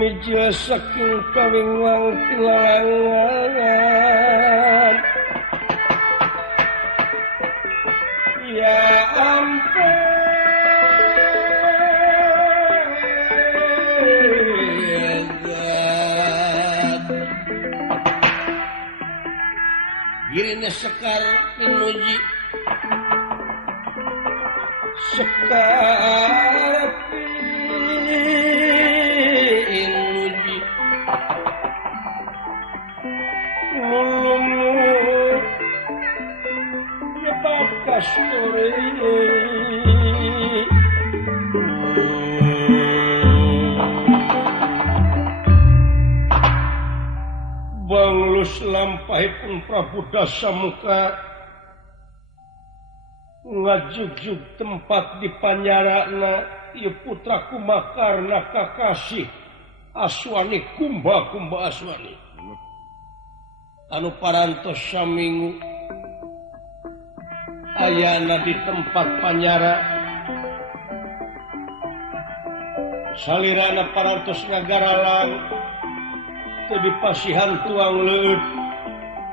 mija saking kawingwang tilalangan ya ampun girina sekar pinuji sekar pinuji ngulumu ya bakas sore banglus lampahipun Prabu Dasamuka ngajugjug tempat di panjarana ieu putraku Makarna kakasih Aswani Kumba Aswani anu parantos saminggu ayana di tempat panjara salirana parantos ngagaralang teu dipasihan tuang leuit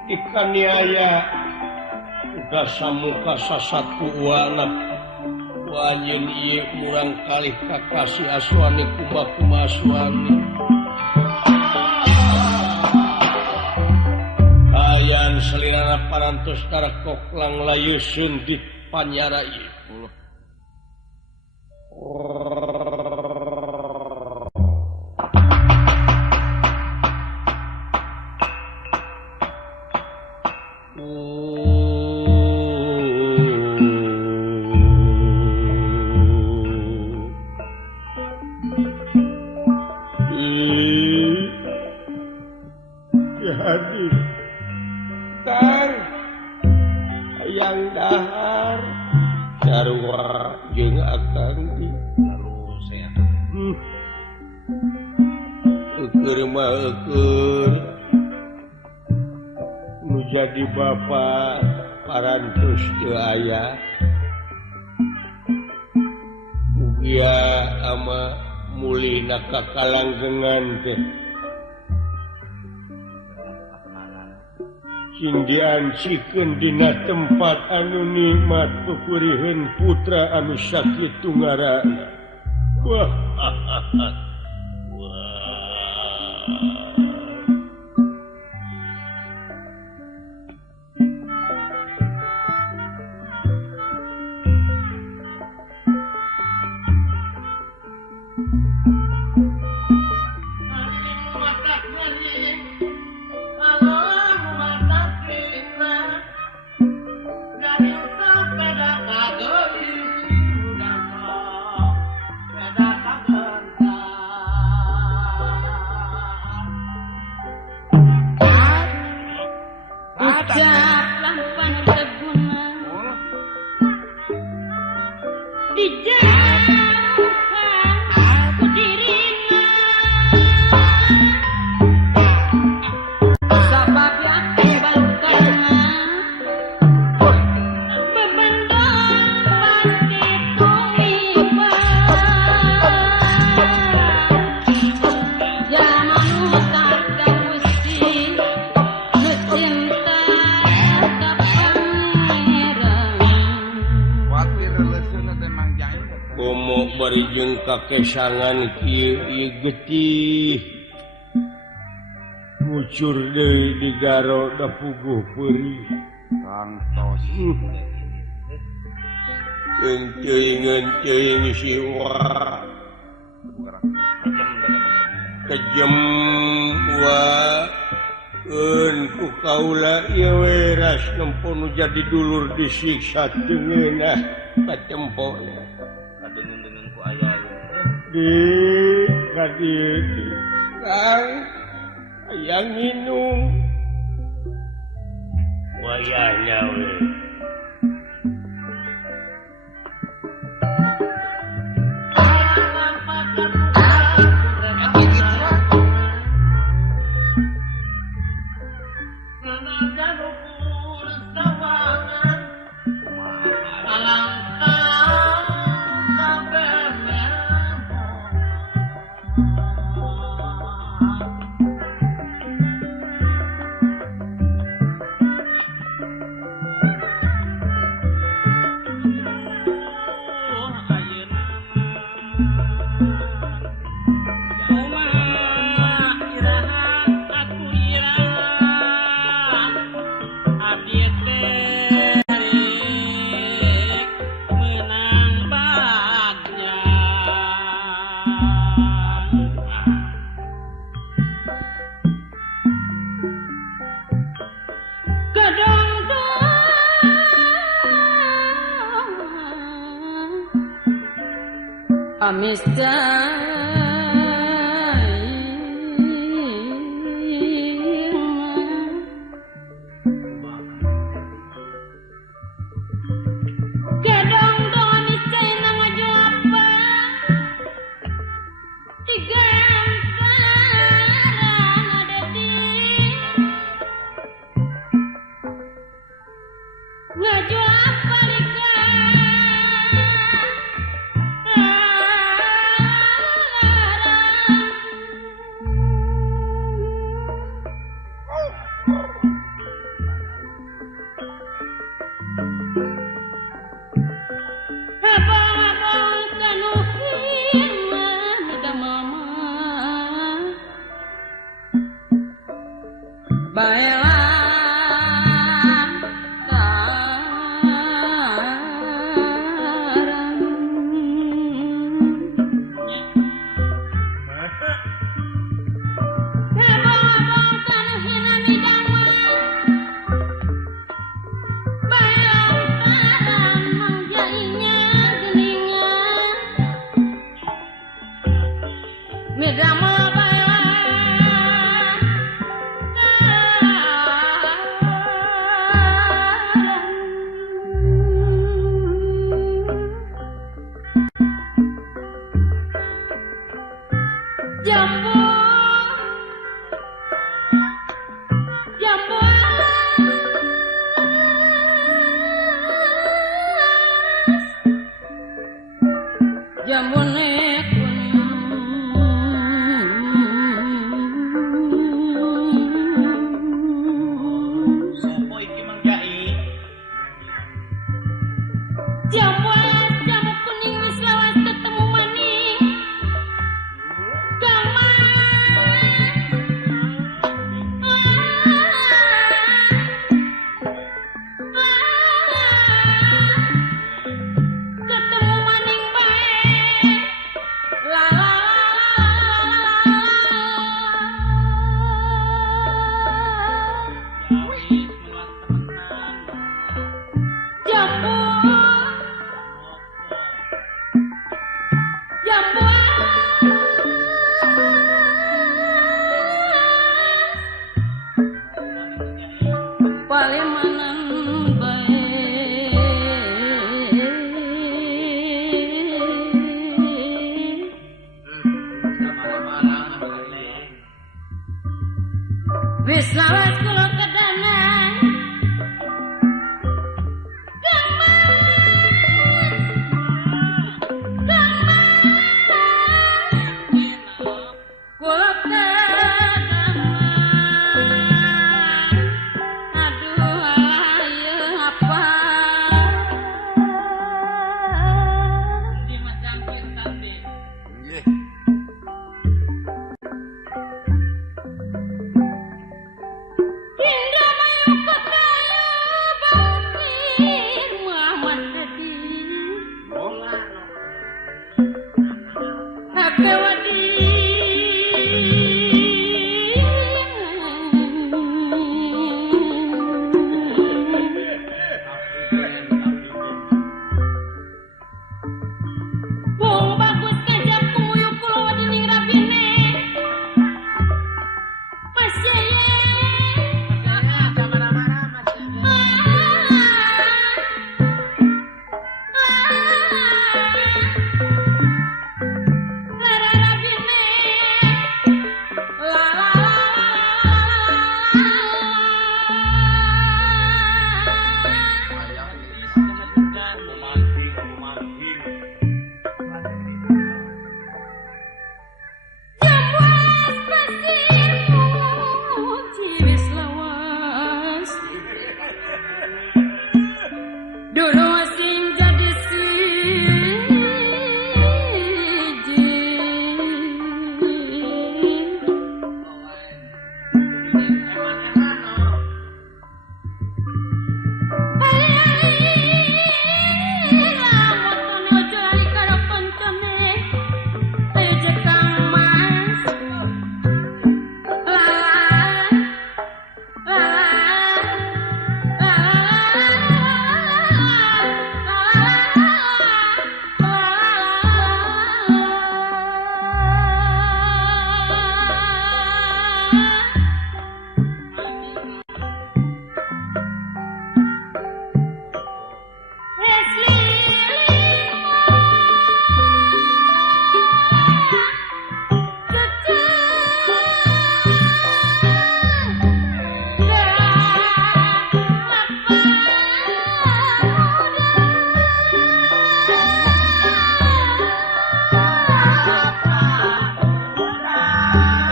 ikaniaya Dasamuka sasatu wana wanjeun ieu murang kalih kakasih Aswani Kumba Aswani ayan salirana parantos tarakok lang layeuseun di panjara ieu hadir Kang yang dahar sarua jeung akang di eukeur mah eukeur nu jadi bapa parantos teu aya mugia ama mulina kakalanggengan teh Cindiancikeun dina tempat anu nikmat pupuriheun putra anu sakitu ngaranna. Wah. Kakesangan kieu getih ngucur deui di garo da puguh peurih kantos ngeunceuing si urang kejem waeun ku kaula ieu we ras nempo nu jadi dulur disiksa teu ngeunah kacempona kadengeun ku aya di kadieu Kang aya nginum wayahnya we pamista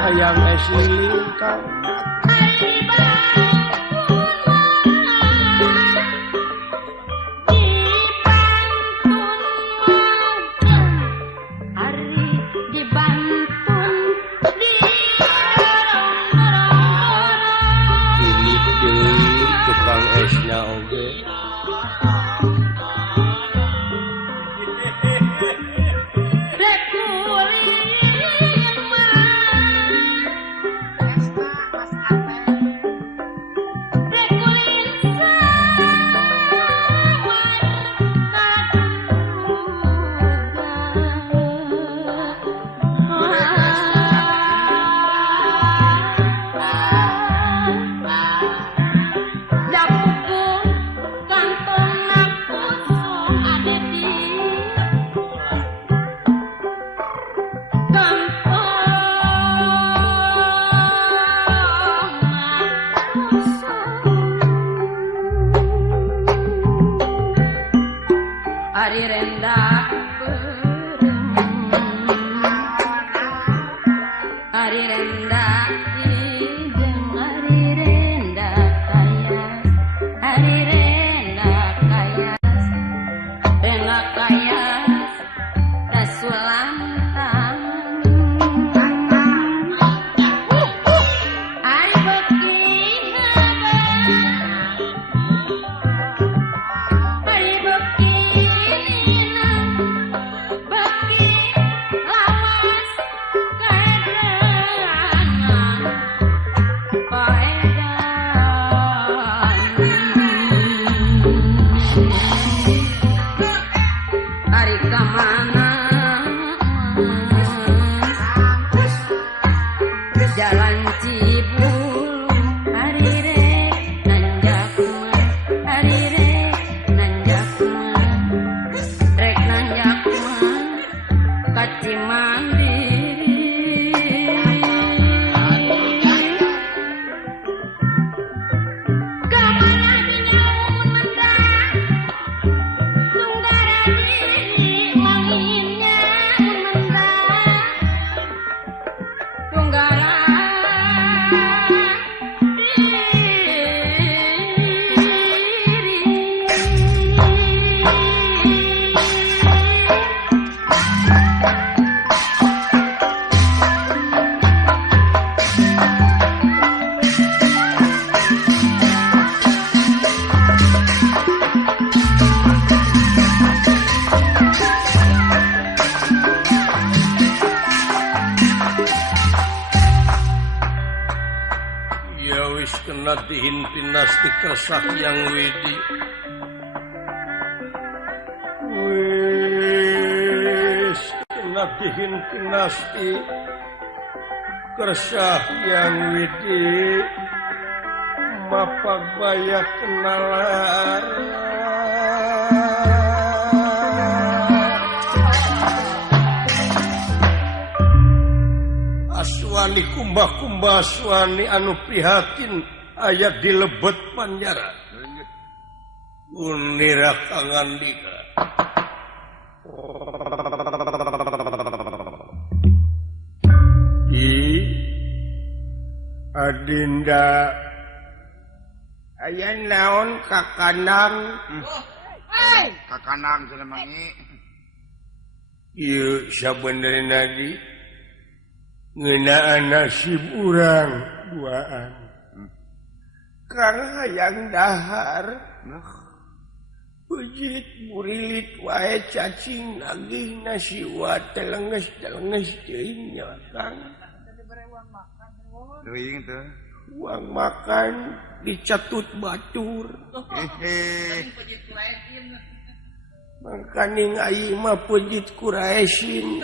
Hayang esiling kang tukang esnya oge. Dihin dinasti Kersakhyang Widi wis kena dihin dinasti Kersakhyang Widi mapak bayak kenalar Aswani kumbah-kumbah aswani anu prihatin ayat dilebet panjara unira kangandika Adinda aya naon kakanang kakanang selemangi ieu sabenerna di ngeunaan nasib urang duaan Kang hayang dahar pujit murilit wae cacing nagih nasi wa telenges teuing nya Kang teuing teh uang makan dicatut batur mangkaning ai mah pujit Quraisyin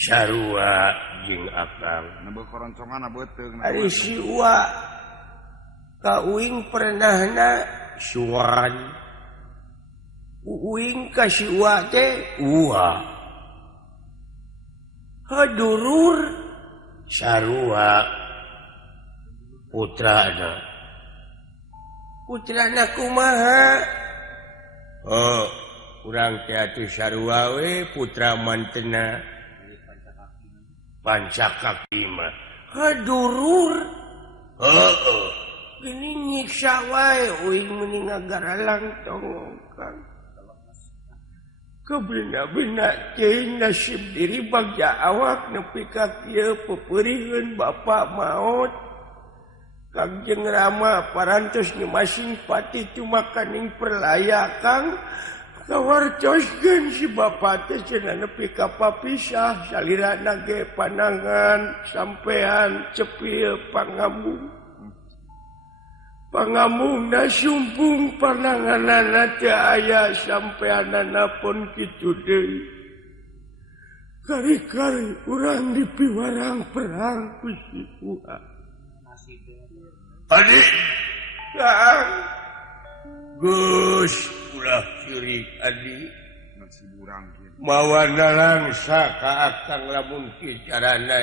sarua jeung akang Nebe koroncongan beteung. ari siwa ka uing pernahna suan uing ka siwa teh uwa hadurur sarua putrana kumaha urang teh atuh sarua we putra mantena pancakaki mah hadurur gini nyiksa wae uing mending ngagaralang tongongkan kebina-bina teh nasib diri bagja awak nepi ka kieu pepeurieun bapa maot Kangjeng Rama parantos nyemasin pati cuma kaning perlayakan kawarcoskeun si bapa teh cenah nepi ka papisah salirana ge panangan sampean cepil pangamungna sumpung pananganana teh aya sampeanana pun kitu deui kari-kari urang dipiwarang perang ku si Uha Adik, Gus, ulah curi adik. Mawana langsa ka akang lamun kicarana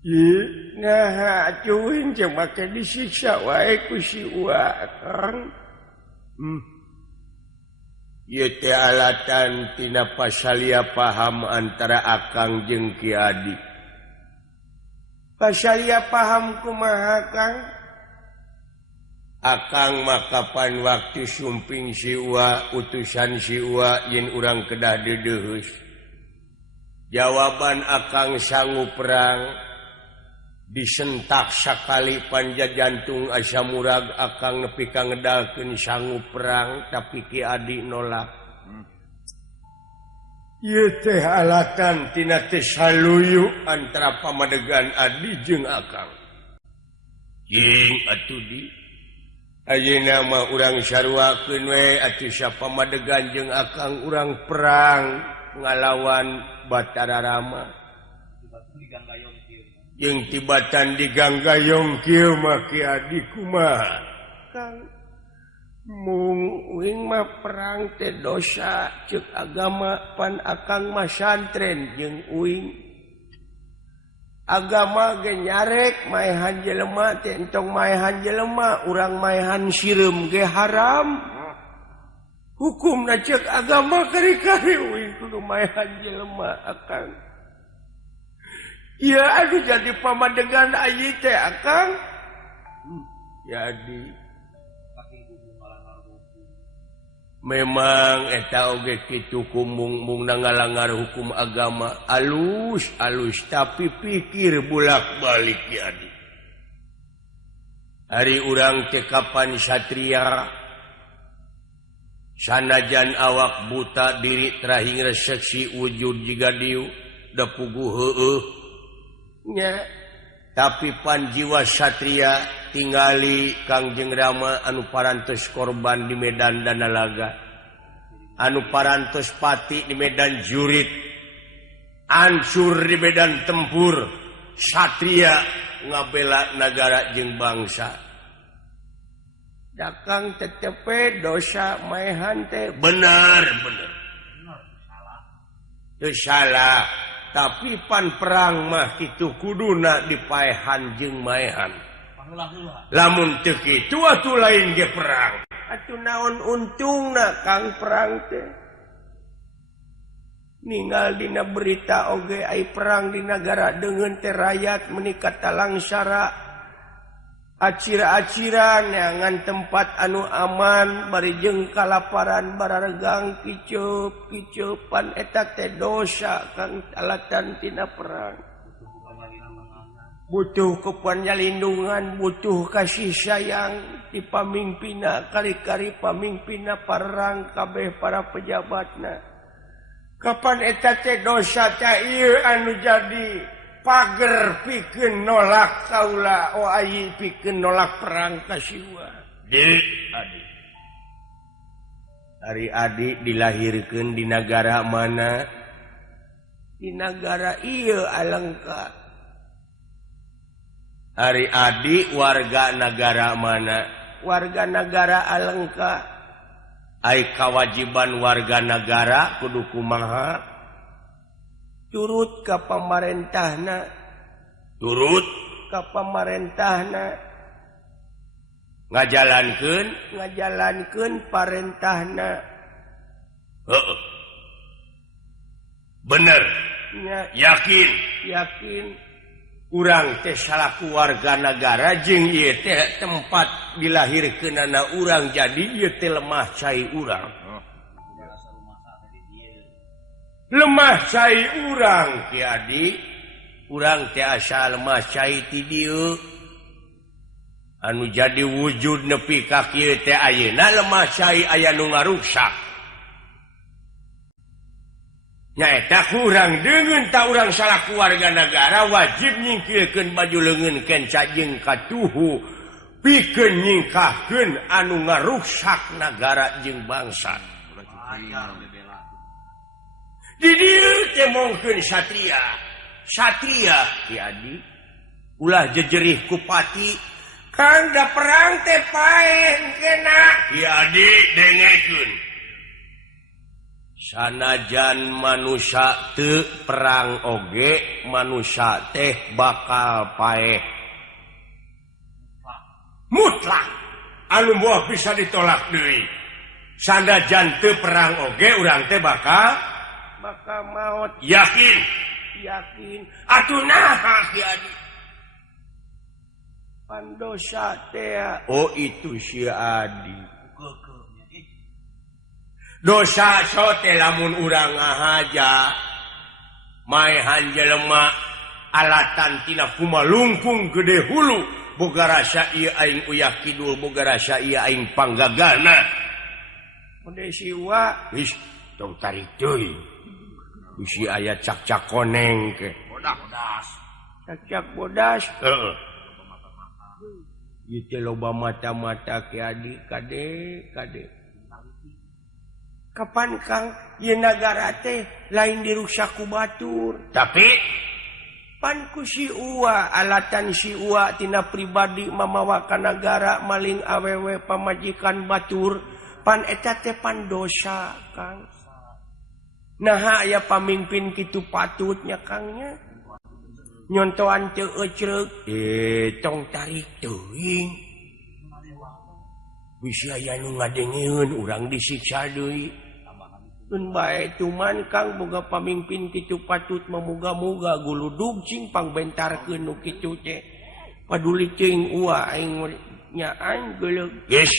ieu. Nah, cuing cuma make disiksa wae ku si Uwa akang. Ieu teh alatan tina pasalia paham antara akang jeung Ki Adi. Pasalia paham kumaha Kang? Akang mah kapan waktu sumping si Uwa utusan si Uwa yen urang kedah dedeheus. Jawaban akang sanggup perang disentak sakali panja jantung asa murag akang nepi ka ngedalkeun sanggup perang tapi Ki Adi nolak. Ieu teh alatan tina teh saluyu antara pamadegan Adi jeung akang. Jeung atuh di ayeuna mah urang saruakeun we atuh sapamadegan jeung akang urang perang ngalawan Batara Rama. Jeung tibatan diganggayong kieu mah Ki Adi kumaha? Kang mung uing mah perang teh dosa ceuk agama pan akang mah santren jeung uing agama ge nyarek maehan jelema teh entong maehan jelema urang maehan sireum ge haram hukumna ceuk agama kari-kari uing kudu maehan jelema akang ieu anu jadi pamadegan ayi teh akang jadi memang eta oge kitu kumung ngalangar hukum agama alus tapi pikir bulak-balik ya Adi. Hari urang teh kapan satria sanajan awak buta diri terahing reseksi wujud jiga dieu da puguh heueuh nya tapi pan jiwa satria tingali Kangjeng Rama anu parantos korban di medan Danalaga anu parantos pati di medan jurit hancur di medan tempur satria ngabela negara jeung bangsa dakang tetepe dosa maehan teh bener teu salah tapi pan perang mah kitu kuduna dipaehan jeung maehan lamun teu kitu atuh lain ge perang atuh naon untungna Kang perang teh ninggal dina berita oge ai perang di negara deungeun teh rakyat meunikat talangsara acira-aciran neangan tempat anu aman bari jeung kalaparan bararegang kiceup-kiceupan eta teh dosa Kang alatan tina perang butuh kepanjalindungan butuh kasih sayang di pamimpina kari-kari pamimpina perang kabeh para pejabatna kapan eta teh dosa teh ieu anu jadi pager pikeun nolak kaula ayi pikeun nolak perang ka siwa deui Adi Ari Adi dilahirkeun di negara mana di negara ieu Alengka. Ari Adi warga negara mana? Warga negara Alengka. Ai kewajiban warga negara kudu kumaha? Turut ka pamarentahna. Turut ka pamarentahna. Ngajalankeun parentahna. Heeh. Bener. Yakin. Urang teh salaku warga negara jeung ieu teh tempat dilahirkeunana urang jadi ieu teh lemah cai urang. Lemah cai urang Ki Adi. Urang teh asa lemah cai ti dieu. Anu jadi wujud nepi ka kieu teh ayeuna lemah cai aya nu ngaruksak. Nyaeta kurang dengan tak urang salaku warga negara wajib nyingkirkeun baju leungeun kenca jeung katuhu pikeun nyingkahkeun anu ngaruksak negara jeung bangsa. Di dieu teh mongkeun satria. Satria Ki Adi ulah jejerih ku pati kang da perang teh paeh kena. Ki Adi dengekeun. Sanajan manusia teu perang oge manusia teh bakal paeh mutlak anu moal bisa ditolak deui. Sanajan teu perang oge urang teh bakal maot. Yakin atuh naha Ki Adi pandosa teh. Oh itu si Adi dosa sote lamun urang ngahaja maehan jelema alatan tina kumalungkung gede hulu boga rasa ieu aing uyah kidul boga rasa ieu aing panggagana mode siwa wis tong tarik deui bisi aya cak-cak koneng ke bodas cak-cak bodas. Heeh ieu teh loba mata-mata Ki Adi kade kapan Kang ieu nagara teh lain diruksak ku batur tapi pan ku si Uwa alatan si Uwa tina pribadi mamawa ka nagara maling awewe pamajikan batur pan eta teh pan dosa Kang. Naha aya pamimpin kitu patutnya Kangnya nyontoan teu ecreug tong tarik teuing bisa aya nu ngadengeueun urang disiksa deui. Mun bae cuman Kang boga pamimpin kitu patut memuga-muga guludug cing pangbentarkeun nu kitu teh. Paduli cing Uwa aing nyaan geuleug. Geus.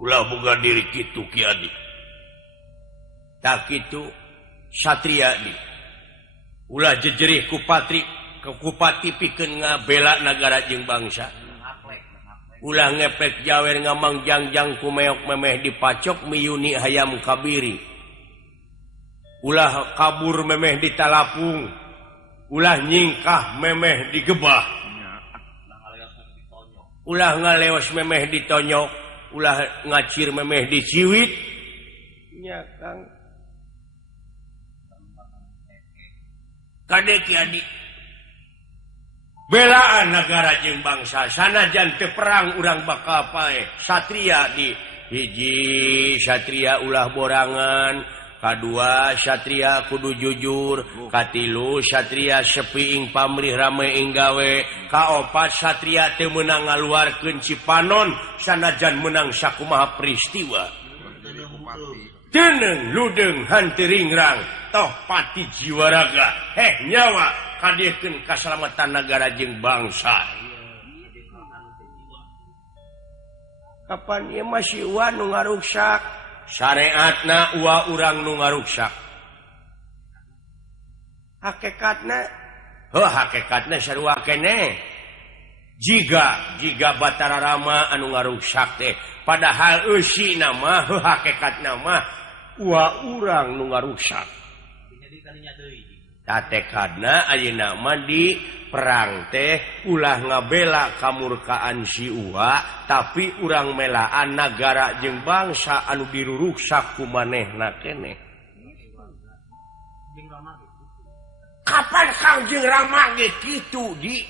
Ulah boga diri kitu Ki Adi. Tak kitu satria di. Ulah jejerih ku pati pikeun ngabela nagara jeung bangsa. Ulah ngepek jawer ngamang jangjang kumeok memeh dipacok miyuni hayam kabiri. Ulah kabur memeh ditalapung. Ulah nyingkah memeh digebah. Ulah ngaleos memeh ditonyok. Ulah ngacir memeh diciwit. Nya Kang. Kade Ki Adi. Belaan negara jeung bangsa sanajan teu perang urang bakal paeh. Satria di hiji satria ulah borangan, kadua satria kudu jujur, katilu satria sepi ing pamrih rame ing gawe, kaopat satria teu meunang ngaluarkeun cipanon sanajan meunang sakumaha peristiwa. Teuneng ludeng hanteu ringrang toh pati jiwa raga nyawa kadiekeun kasalamatan negara jeung bangsa. Kapan ieu masih Uwa nu ngaruksak? Syariatna Uwa urang nu ngaruksak. Hakikatna? Hakikatna sarua keneh. Jiga Batara Rama anu ngaruksak teh. Padahal eusina mah hakikatna mah Uwa urang nu ngaruksak. Tatekadna ayeuna mah di perang teh ulah ngabela kamurkaan si Uwa tapi urang melaan nagara jeung bangsa anu diruruksak ku manehna keneh. Kapan Kangjeng Rama ge kitu di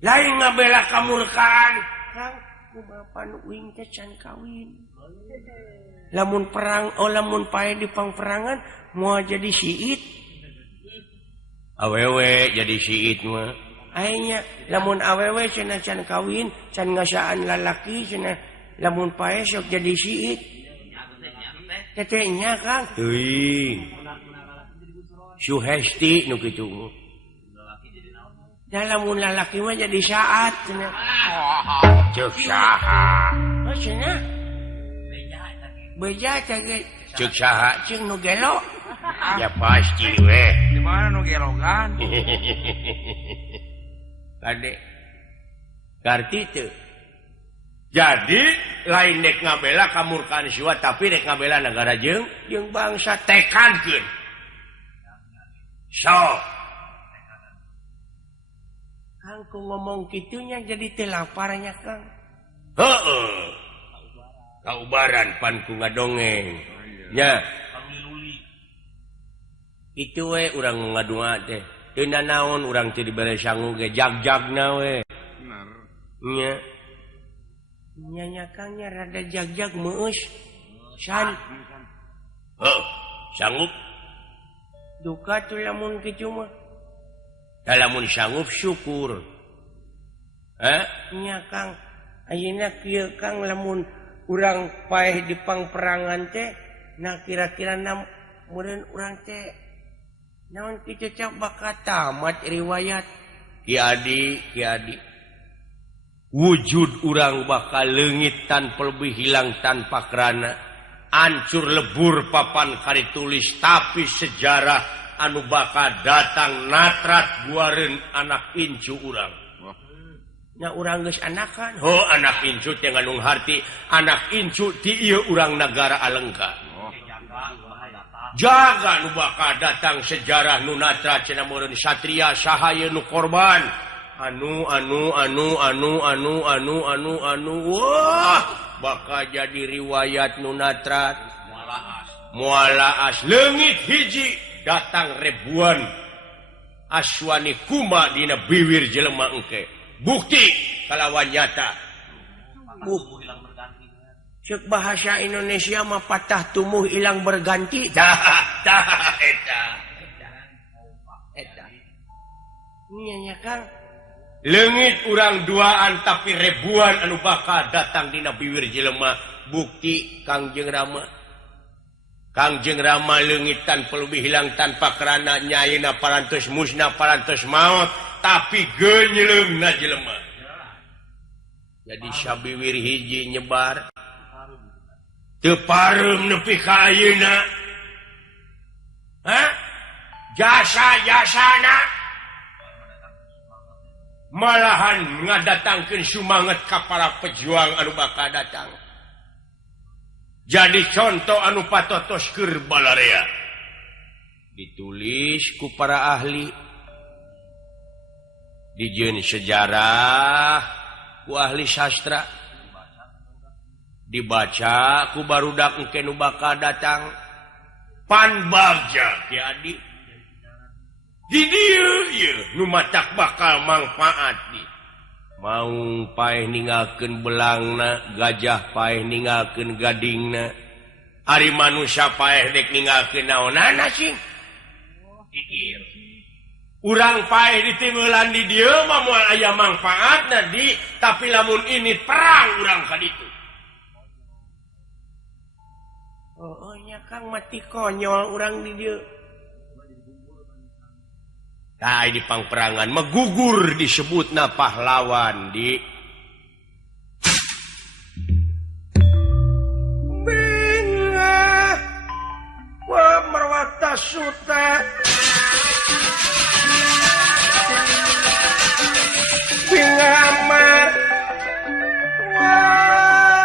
lain ngabela kamurkaan Kang kumapan uing teh can kawin lamun perang lamun pae di pangperangan moal jadi syiit awewe jadi syiit mah ayeuna lamun awewe cenah can kawin can ngasaan lalaki cenah lamun pae sok jadi syiit tetenya Kang teuing Suhesti nu kitu da lamun lalaki mah jadi saat cenah ceuk saha cenah beja teh ceuk saha ceuk nu gelo ya pasti we Di mana nu gelogan? kade karti teu jadi lain dek ngabela kamurkaan siwa tapi dek ngabela negara jeung bangsa tekankeun so Kang ku ngomong kitunya jadi teu laparnya Kang heueuh kaubaran pan ku ngadongeng nya itu we urang ngadua teh teu nanaon urang teu dibere sangu ge jag-jagna we Benar. nya nya Kang nya rada jag-jag meus san sanggup duka tuh lamun kitu mah da lamun sanggup syukur nya Kang ayeuna kieu Kang lamun urang paeh di pangperangan teh nah kira-kira meureun urang teh naon kitu cak bakal tamat riwayat Ki Adi wujud urang bakal leungit tanpa lebih hilang tanpa kerana hancur lebur papan karitulis tapi sejarah anu bakal datang natrat guareun anak incu urang nya urang geus anakan anak incu teh ngandung harti anak incu ti ieu urang nagara Alengka jaga nu bakal datang sejarah nu natrat cenah meureun satria saha ieu nu korban anu wah bakal jadi riwayat nu natrat mualaas leungit hiji datang ribuan aswani kuma dina biwir jelema engke bukti kalawan nyata ceuk bahasa Indonesia mah patah tumuh ilang berganti eta nya Kang leungit urang duaan tapi ribuan anu bakal datang dina biwir jelema bukti Kangjeng Rama leungit tanpa lebih hilang tanpa kerana nyaina parantos musnah parantos maut tapi genyeleungna jelema jadi sabiwir hiji nyebar teu pareum nepi ka ayeuna jasa-jasana malahan ngadatangkeun sumanget ka para pejuang anu bakal datang jadi contoh anu patotos keur balarea ditulis ku para ahli dijieun sejarah ku ahli sastra dibaca ku barudak engke nu bakal datang pan bagja Ki Adi di dieu ieu nu matak bakal mangfaat di mau paeh ninggalkeun belangna gajah paeh ninggalkeun gadingna ari manusia paeh dek ninggalkeun naonana sing di dieu urang paeh ditimeulan di dieu mah moal aya mangfaatna di tapi lamun ini perang urang ka ditu nya Kang mati konyol urang di dieu tah di pangperangan megugur disebutna pahlawan di bingah wa marwata suta bingah amar wah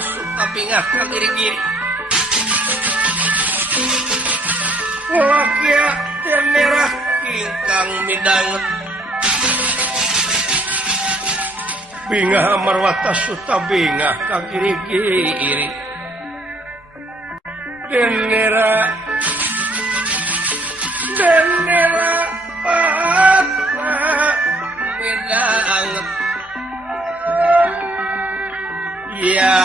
suta bingah kagiri-giri wah kia merah ingkang midanget bingah marwata suta bingah kagiri-giri Dendera beda anget ya